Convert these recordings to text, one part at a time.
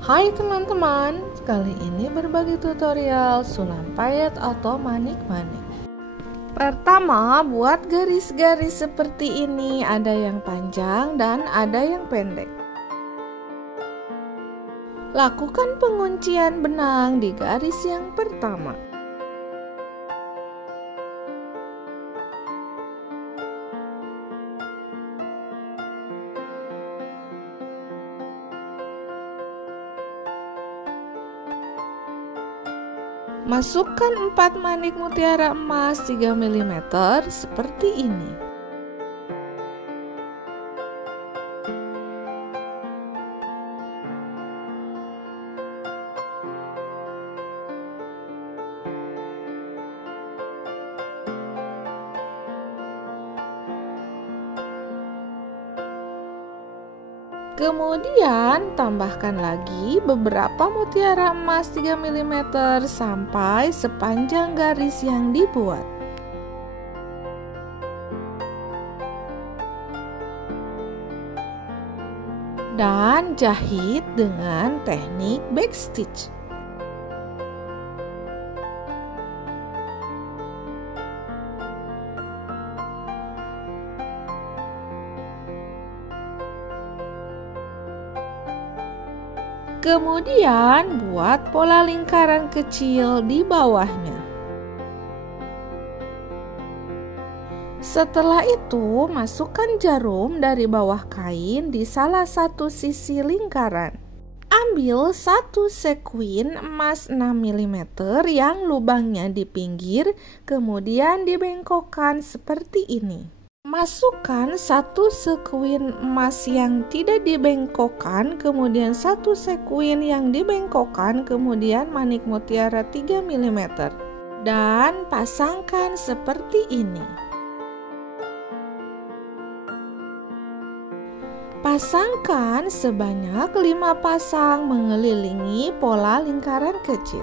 Hai teman-teman, kali ini berbagi tutorial sulam payet atau manik-manik. Pertama, buat garis-garis seperti ini, ada yang panjang dan ada yang pendek. Lakukan penguncian benang di garis yang pertama. Masukkan 4 manik mutiara emas 3 mm seperti ini. Kemudian tambahkan lagi beberapa mutiara emas 3 mm sampai sepanjang garis yang dibuat. Dan jahit dengan teknik backstitch. Kemudian buat pola lingkaran kecil di bawahnya. Setelah itu, masukkan jarum dari bawah kain di salah satu sisi lingkaran. Ambil satu sekuin emas 6 mm yang lubangnya di pinggir, kemudian dibengkokkan seperti ini. Masukkan satu sekuin emas yang tidak dibengkokkan, kemudian satu sekuin yang dibengkokkan, kemudian manik mutiara 3 mm. Dan pasangkan seperti ini. Pasangkan sebanyak 5 pasang mengelilingi pola lingkaran kecil.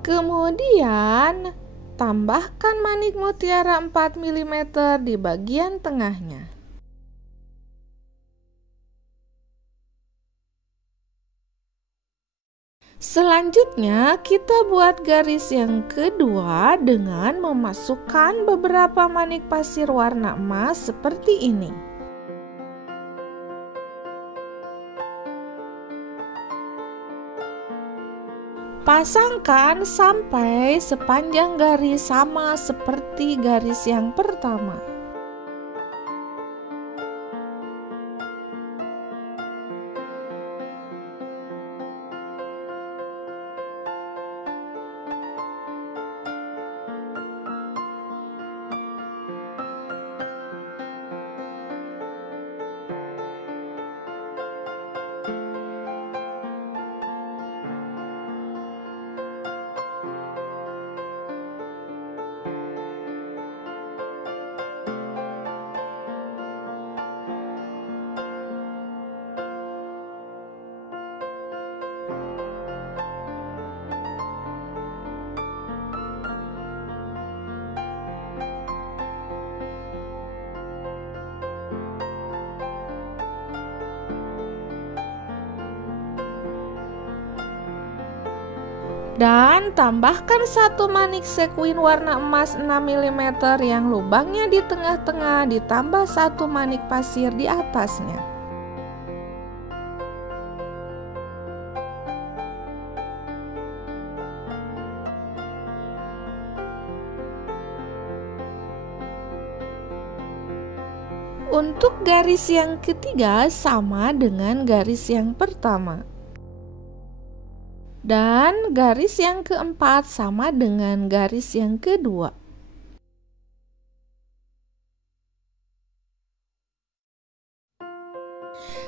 Kemudian tambahkan manik mutiara 4 mm di bagian tengahnya. Selanjutnya kita buat garis yang kedua dengan memasukkan beberapa manik pasir warna emas seperti ini. Pasangkan sampai sepanjang garis sama seperti garis yang pertama. Dan tambahkan satu manik sequin warna emas 6 mm yang lubangnya di tengah-tengah ditambah satu manik pasir di atasnya. Untuk garis yang ketiga sama dengan garis yang pertama. Dan garis yang keempat sama dengan garis yang kedua.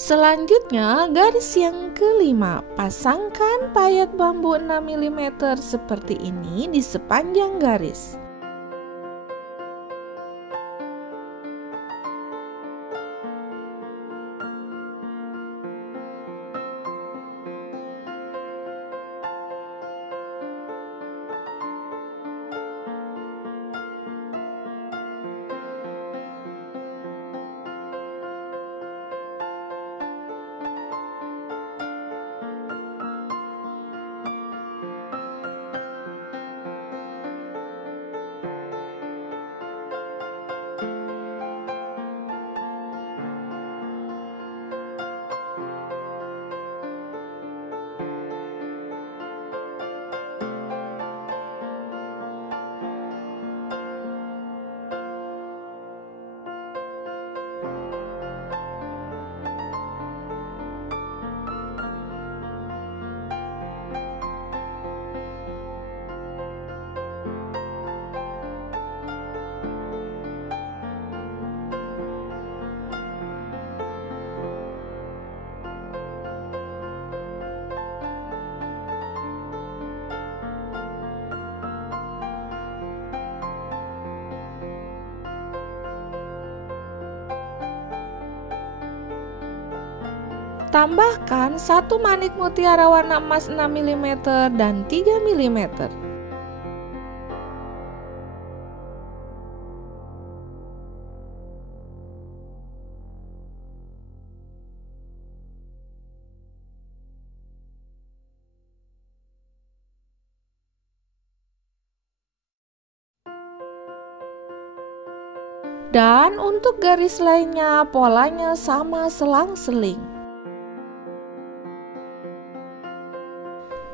Selanjutnya, garis yang kelima, pasangkan payet bambu 6 mm seperti ini di sepanjang garis. Tambahkan satu manik mutiara warna emas 6 mm dan 3 mm. Dan untuk garis lainnya polanya sama selang-seling.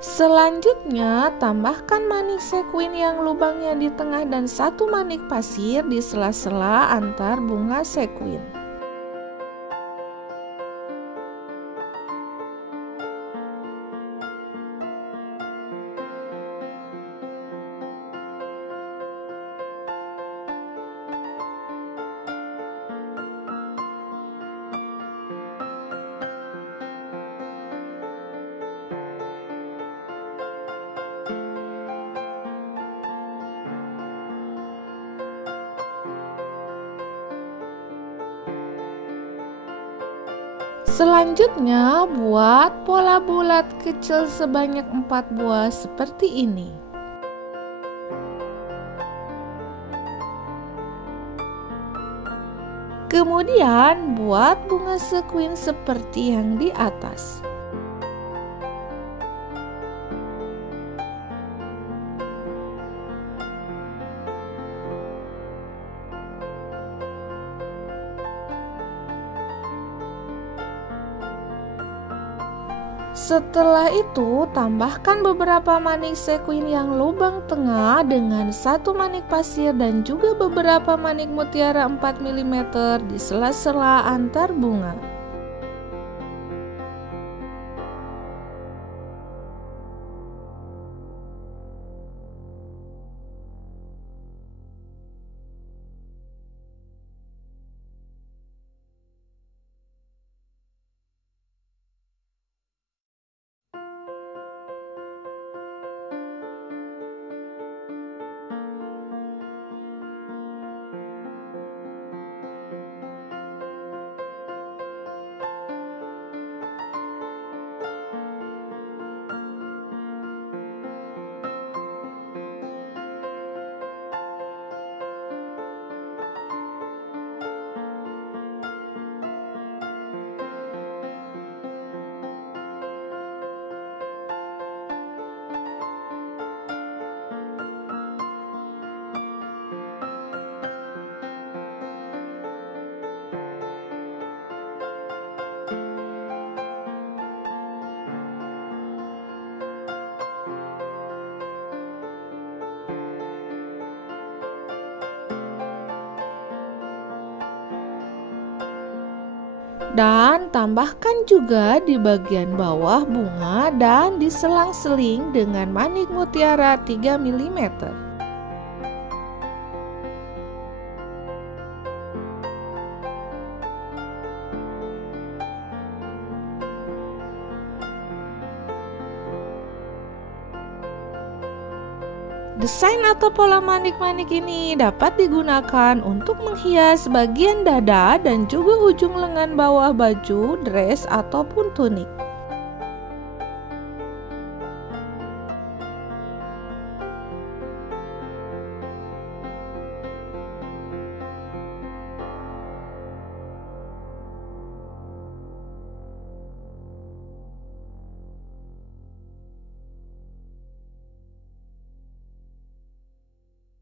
Selanjutnya, tambahkan manik sequin yang lubangnya di tengah dan satu manik pasir di sela-sela antar bunga sequin. Selanjutnya, buat pola bulat kecil sebanyak 4 buah seperti ini. Kemudian, buat bunga sequin seperti yang di atas. Setelah itu, tambahkan beberapa manik sequin yang lubang tengah dengan satu manik pasir dan juga beberapa manik mutiara 4 mm di sela-sela antar bunga. Dan tambahkan juga di bagian bawah bunga dan diselang-seling dengan manik mutiara 3 mm. Desain atau pola manik-manik ini dapat digunakan untuk menghias bagian dada dan juga ujung lengan bawah baju, dress, ataupun tunik.